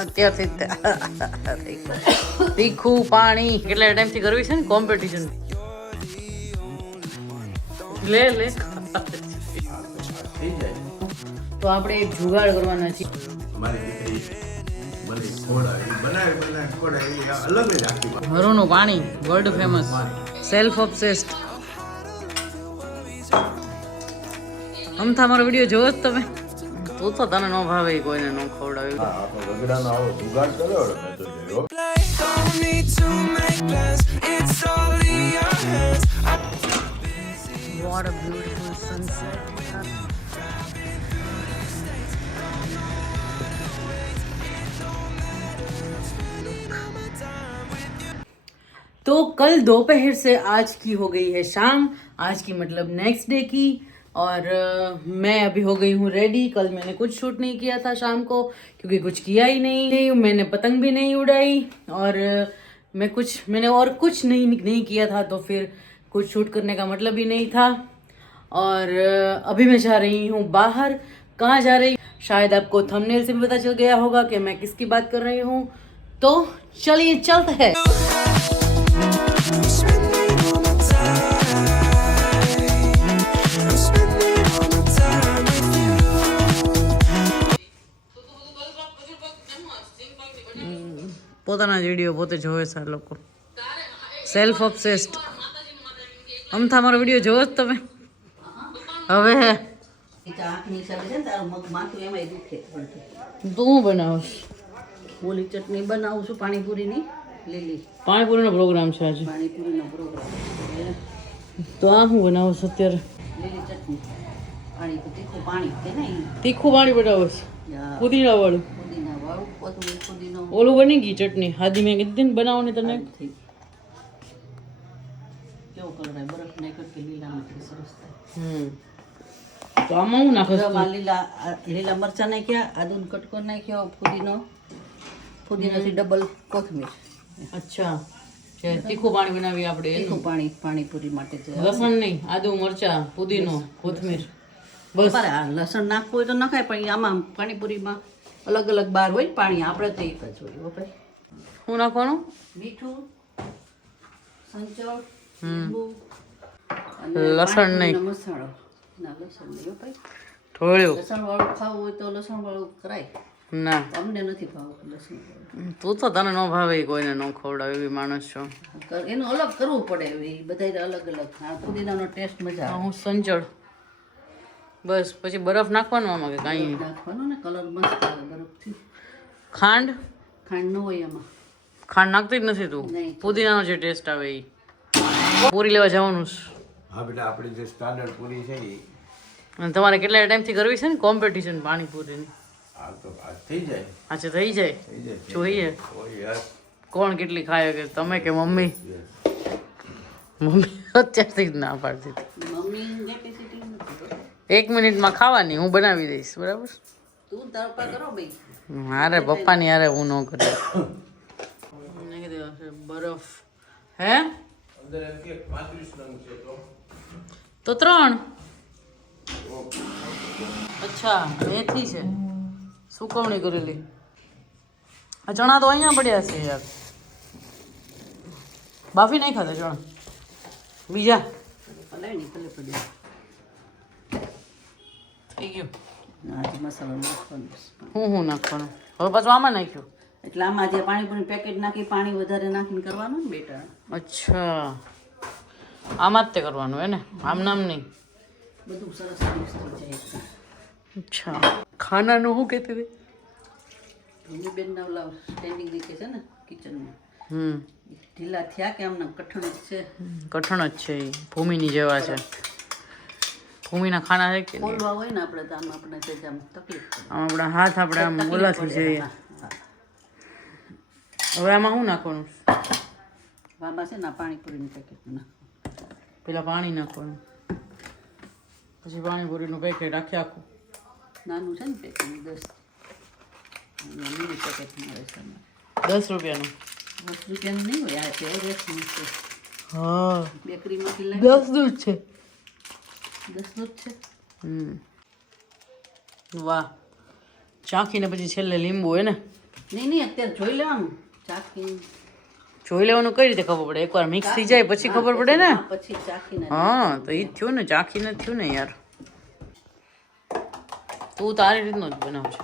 અત્યારથી તીખું પાણી કેટલા ટાઈમથી કરવી છે ને કોમ્પિટિશન લે તો આપણે એક જુગાડ કરવાના છીએ હરુનું પાણી વર્લ્ડ ફેમસ સેલ્ફ ઓબ્સેસ્ડ અમથા મારો વિડીયો જોવો જ તમે તું તો તને ન ભાવે કોઈને ન ખવડાવ્યું What a beautiful sunset. तो कल दोपहर से आज की हो गई है शाम आज की मतलब नेक्स्ट डे की और मैं अभी हो गई हूँ रेडी कल मैंने कुछ शूट नहीं किया था शाम को क्योंकि कुछ किया ही नहीं मैंने पतंग भी नहीं उड़ाई और मैंने और कुछ नहीं किया था तो फिर कुछ शूट करने का मतलब ही नहीं था और अभी मैं जा रही हूँ बाहर कहाँ जा रही शायद आपको थंबनेल से भी पता चल गया होगा कि मैं किसकी बात कर रही हूँ तो चलिए चलते हैं પોતાના જ વિડીયો પોતે જોવે છે આ લોકો સેલ્ફ ઓબ્સેસ્ડ અમથા મારો વિડીયો જોવો જ તમે હવે તું બનાવશ ઓલી ચટણી બનાવું છું પાણીપુરીની લીલી પાણીપુરીનો પ્રોગ્રામ છે આજે પાણીપુરીનો પ્રોગ્રામ તો આ હું બનાવું છું અત્યારે લીલી ચટણી પાણી તીખું પાણી કે નહીં તીખું પાણી બનાવો છે પુદીના વાળું પુદીના વાળું કોથમીર પુદીનો ઓલું બની ગઈ ચટણી હાદી મેં કીધી ને બનાવવાની તને કેવું કલર આવે બરફ નાખ્યો કે લીલા મરચાં સરસ થાય તો આમાં હું નાખું લીલા મરચાં નાખ્યા આદુનો કટકો નાખ્યો ફુદીનાથી ડબલ કોથમીર અચ્છા તીખું પાણી બનાવી આપણે તીખું પાણી પાણીપુરી માટે છે લસણ નહીં આદુ મરચાં પુદીનો કોથમીર બસ લસણ નાખવું હોય તો નખાય પણ આમાં પાણીપુરીમાં અલગ અલગ બાર હોય પાણી આપણે તો એક જ હોય ભાઈ શું નાખવાનું મીઠું સંચળ લીંબુ લસણ નહીં મસાલો ના લસણ નહીં ભાઈ ઢોળ્યું લસણ વાળું ખાવું હોય તો લસણ વાળું કરાય ના અમને નથી ભાવતું લસણ વાળું તું તો તને ન ભાવે કોઈને ન ખવડાવે એવી માણસ છો એનું અલગ કરવું પડે એ બધા અલગ અલગ પુદીનાનો ટેસ્ટ મજા આવે હું સંચળ બસ પછી બરફ નાખવાનું આમાં કે કાંઈ નાખવાનો ને કલર મસ્ત આવે બરફથી ખાંડ ખાંડ ન હોય એમાં ખાંડ નાખતી જ નથી તું નહીં. પુદીનાનો જે ટેસ્ટ આવે એ પૂરી લેવા જવાનું છે હા બેટા આપણી જે સ્ટાન્ડર્ડ પૂરી છે એ અને તમારે કેટલા ટાઈમથી કરવી છે ને કોમ્પિટિશન પાણીપુરીની આ તો આ થઈ જાય અચ્છા થઈ જાય જોઈએ ઓય યસ કોણ કેટલી ખાય કે તમે કે મમ્મી મમ્મી અત્યારથી જ ના પાડતી હતી મમ્મી કેપેસિટી નથી 1 મિનિટમાં ખાવાની હું બનાવી દઈશ બરાબર તું તાર પર કરો ભાઈ અરે પપ્પાની અરે હું ન કરું બરફ હે અંદર એમ કે 35 નંગ છે તો 3 અચ્છા મેથી છે સુકવણી કરેલી આ ચણા તો અહીંયા પડ્યા છે યાર બાફી નહીં ખાતા ચણા બીજા ભલે નહીં ભલે પડી થઈ ગયું આજે મસાલો નાખવાનો હું નાખવાનું હવે પાછું આમાં નાખ્યું એટલે આમાં જે પાણીપુરી પેકેટ નાખી પાણી વધારે નાખીને કરવાનું ને બેટા અચ્છા આમાં જ તે કરવાનું હે ને આમ નામ નહીં બધું સરસ મિક્સ થઈ જાય અચ્છા ખાનાનું શું કહેતી હતી ભૂમિબેનના ઓલા સ્ટેન્ડિંગ રીતે છે ને કિચનમાં હમ ઢીલા થયા કે આમના કઠણ જ છે કઠણ જ છે એ ભૂમિની જેવા છે ભૂમિના ખાના છે કે નહીં? ખોલવા હોય ને આપણે તો આમ આપણે સહેજ આમ તકલીફ પડે આમ આપણા હાથ આપણે આમ ઓલાથી જઈએ હવે આમાં શું નાખવાનું બાબા છે ને પાણીપુરીનું પેકેટ પેલા પાણી નાખવાનું પછી પાણીપુરીનું પેકેટ આખે આખું નાનું છે ને પેકેટ 10 મિની પેકેટ મળે છે 10 રૂપિયાનું 10 રૂપિયાનું નહીં હોય આ એવરેજનું છે હા બેકરીમાંથી લઈ 10 નું જ છે 10 નું જ છે વાહ ચાખીને પછી છેલ્લે લીંબુ હોય ને નહીં અત્યારે જોઈ લેવાનું ચાખી જોઈ લેવાનું કઈ રીતે ખબર પડે? એકવાર મિક્સ થઈ જાય પછી ખબર પડે ને. પછી ચાખીને હા તો ઈ જ થયું ને, ચાખીને જ થયું ને યાર. તું તારી રીતનો જ બનાવશે,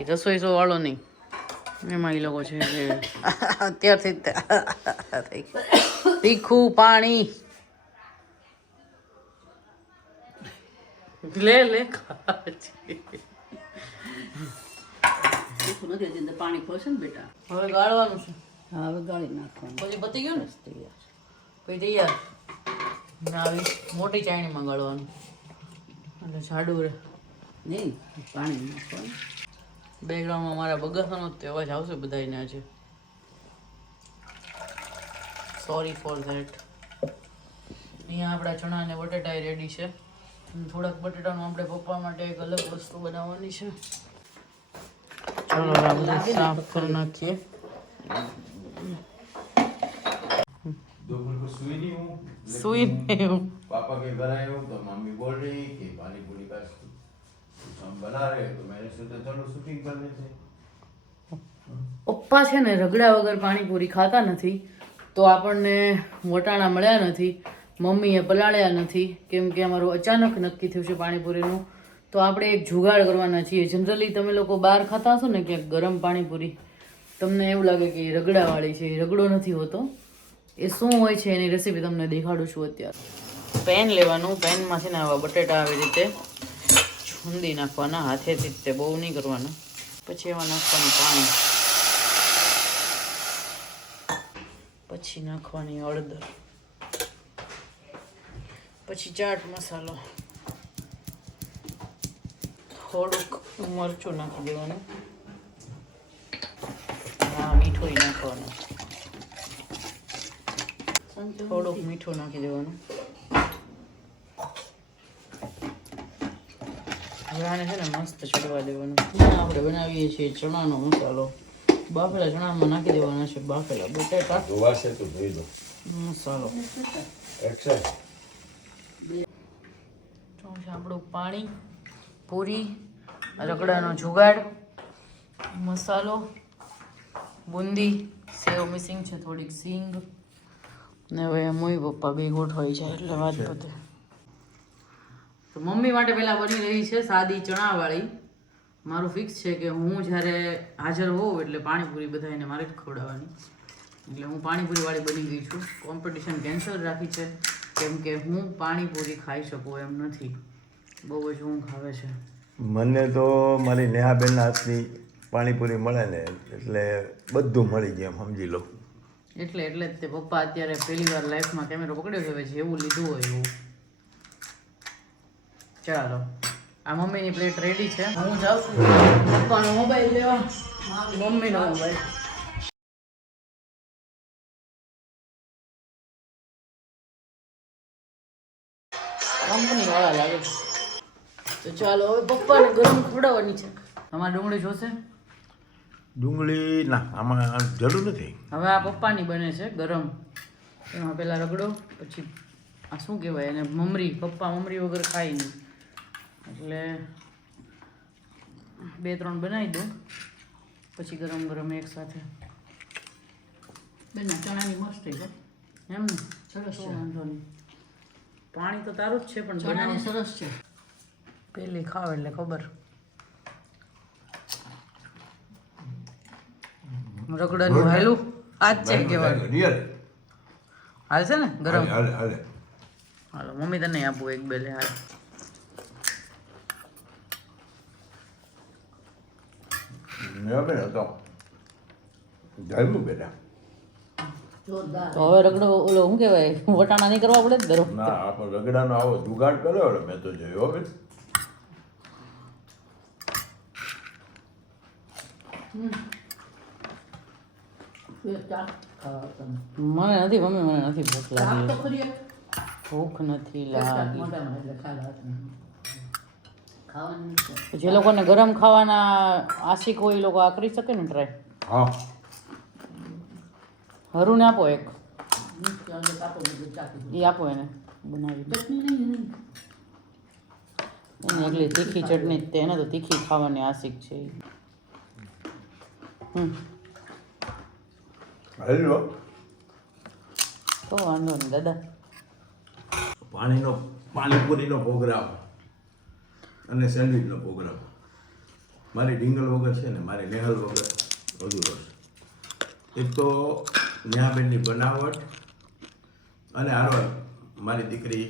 એ રસોઈ શો વાળો નહીં. એમાં એ લોકો છે જે અત્યારથી તીખું પાણી લે તીખું નથી હજી અંદર પાણી પડશે ને બેટા. હવે ગાળવાનું છે. હા હવે ગાળી નાખવાનું. પછી પતી ગયું ને પછી તૈયાર. ને આવી મોટી ચાયણીમાં ગાળવાનું એટલે જાડું રહે. નહીં પાણી નાખવાનું. બેકગ્રાઉન્ડમાં મારા બગાસાનો જ અવાજ આવશે બધાને આજે. Sorry for that. અહીંયા આપણા ચણા અને બટેટા રેડી છે. થોડાક બટેટાનું આપણે પપ્પા માટે એક અલગ વસ્તુ બનાવવાની છે. ચાલો આ બધું સાફ કરી નાખીએ. दोपहर को सुई नहीं हूँ સુઈ નહીં હું. पापा के घर आए हूँ तो मम्मी बोल रही कि पानी पूरी का कुछ हम बना रहे हैं, तो मैंने सोचा चलो शूटिंग कर लेते हैं। પપ્પા છે ને રગડા વગર પાણીપુરી ખાતા નથી, તો આપણને વટાણા મળ્યા નથી, મમ્મીએ પલાળ્યા નથી, કેમ કે અમારું અચાનક નક્કી થયું છે પાણીપુરીનું. તો આપણે એક જુગાડ કરવાના છીએ. જનરલી તમે લોકો બહાર ખાતા હશો ને ક્યાંક ગરમ પાણીપુરી, તમને એવું લાગે કે એ રગડાવાળી છે. એ રગડો નથી હોતો. એ શું હોય છે એની રેસીપી તમને દેખાડું છું અત્યારે. પેન લેવાનું, પેનમાં છે ને આવા બટેટા આવી રીતે છૂંદી નાખવાના હાથેથી જ, તે બહુ નહીં કરવાના. પછી એમાં નાખવાનું પાણી, પછી નાખવાની હળદર, પછી ચાટ મસાલો, થોડુંક મરચું નાખી દેવાનું, હા મીઠું નાખવાનું, થોડુંક મીઠું નાખી દેવાનું. હવે આને છે ને મસ્ત ચડવા દેવાનું. આપણે બનાવીએ છીએ ચણાનો મસાલો. બાફેલા ચણામાં નાખી દેવાના છે બાફેલા બટેટા, धोवा से तो धोई दो મસાલો, एक्शन। આપણું પાણી, પૂરી, રગડાનો જુગાડ, મસાલો, બુંદી, સેવ મિસિંગ છે, થોડીક સિંગ, ને હવે મોઈ પપ્પા બે ગોઠવાઈ જાય એટલે વાત પતે. તો મમ્મી માટે પહેલા બની રહી છે સાદી ચણાવાળી. મારું ફિક્સ છે કે હું જ્યારે હાજર હોઉં એટલે પાણીપુરી બધાને મારે જ ખવડાવવાની. એટલે હું પાણીપુરીવાળી બની ગઈ છું. કોમ્પિટિશન કેન્સલ રાખી છે કેમ કે હું પાણીપુરી ખાઈ શકું એમ નથી. બહુ જ ઊંઘ આવે છે. મને તો મારી નેહાબેનના હાથની પાણીપુરી મળે ને એટલે બધું મળી ગયું એમ સમજી લો. એટલે જ તે પપ્પા અત્યારે પહેલી વાર લાઈફમાં કેમેરો પકડ્યો છે. હવે જેવું લીધું હોય એવું. ચાલો આ મમ્મીની પ્લેટ રેડી છે. હું જાઉં છું પપ્પાનો મોબાઈલ લેવા, મમ્મીનો મોબાઈલ. કંપની વાળા લાગે છે. તો ચાલો હવે પપ્પાને ગરમ ખવડાવવાની છે. તમારે ડુંગળી જોશે? ડુંગળી ના આમાં જરૂર નથી. હવે આ પપ્પાની બને છે ગરમ. એમાં પહેલાં રગડો, પછી આ શું કહેવાય એને મમરી. પપ્પા મમરી વગર ખાય નહીં એટલે 2-3 બનાવી દઉં, પછી ગરમ ગરમ એક સાથે. બેન ચણાની મસ્ત થઈ એમ ને? સરસ છે. વાંધો નહીં. પાણી તો તારું જ છે પણ ચણાની બનાવવાનું સરસ છે. પહેલી ખાવ એટલે ખબર. રગડાનું હાલું આજ છે કહેવાય. રિયલ હાલ છે ને ગરમ? હાલે હાલે. હાલો મમ્મી તને આપું એક બે લે હાલ. મેં હતો જમ્યું બેટા. જોરદાર. તો હવે રગડો ઓલો શું કહેવાય વટાણા નહીં કરવા પડે જ ગરમ? ના આપણે રગડાનો આવો જુગાડ કર્યો ને મેં તો જોયો બેન. ચાક ખાવા તમે. મને નથી મમ્મી, મને નથી ભૂખ ચાક તો લાગી. ખરી એક. ભૂખ નથી ચાક લાગી. મોઢામાં એટલે ખાવા હાથમાં. ખાવાનું છે. જે લોકોને ગરમ ખાવાના આશિક હોય એ લોકો આ કરી શકે ને ટ્રાય. હા હરુને આપો એક, મિક્સ અંદર કાપો બધું ચાકી. એ આપો એને બનાવી. ચટણી નહીં નહીં. એને એકલી તીખી ચટણી જ તેને તો તીખી ખાવાની આશિક છે હલો તો વાંધો નહીં દાદા. પાણીપુરીનો પ્રોગ્રામ અને સેન્ડવિચનો પ્રોગ્રામ. મારી ઢીંગલ વગર છે ને મારી નેહલ વગર અધૂરો છે. એક તો નેહાબેનની બનાવટ અને હારવાર મારી દીકરી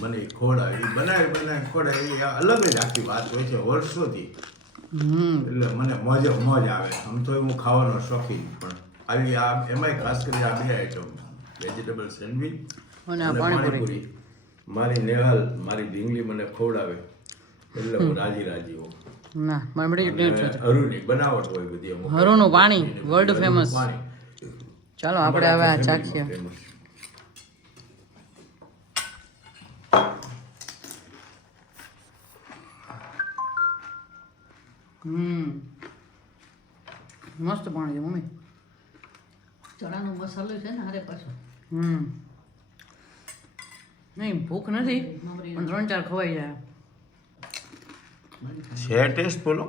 મને ખવડાવી બનાવી ખવડાવી એ અલગ જ આખી વાત હોય છે વર્ષોથી. એટલે મને મોજ આવે. આમ તો હું ખાવાનો શોખીન પણ આવી આ એમાંય ખાસ કરી આ બે આઈટમ વેજીટેબલ સેન્ડવિચ અને અને પાણીપુરી મારી નેહલ મારી ઢીંગલી મને ખવડાવે એટલે હું રાજી હોઉં. ના મારી બધી ચટણી છે. હરુની બનાવટ હોય બધી અમુક. હરુનું પાણી વર્લ્ડ ફેમસ. પાણી. ચાલો આપણે હવે આ ચાખીએ. ફેમસ. મસ્ત પાણી છે મમ્મી. ચણાનો મસાલો છે ને હારે પાછો નહીં ભૂખ નથી પણ 3-4 ખવાઈ જાય. છે ટેસ્ટ બોલો.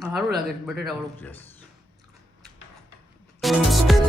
સારું લાગે છે બટેટા વાળું. યસ. Spin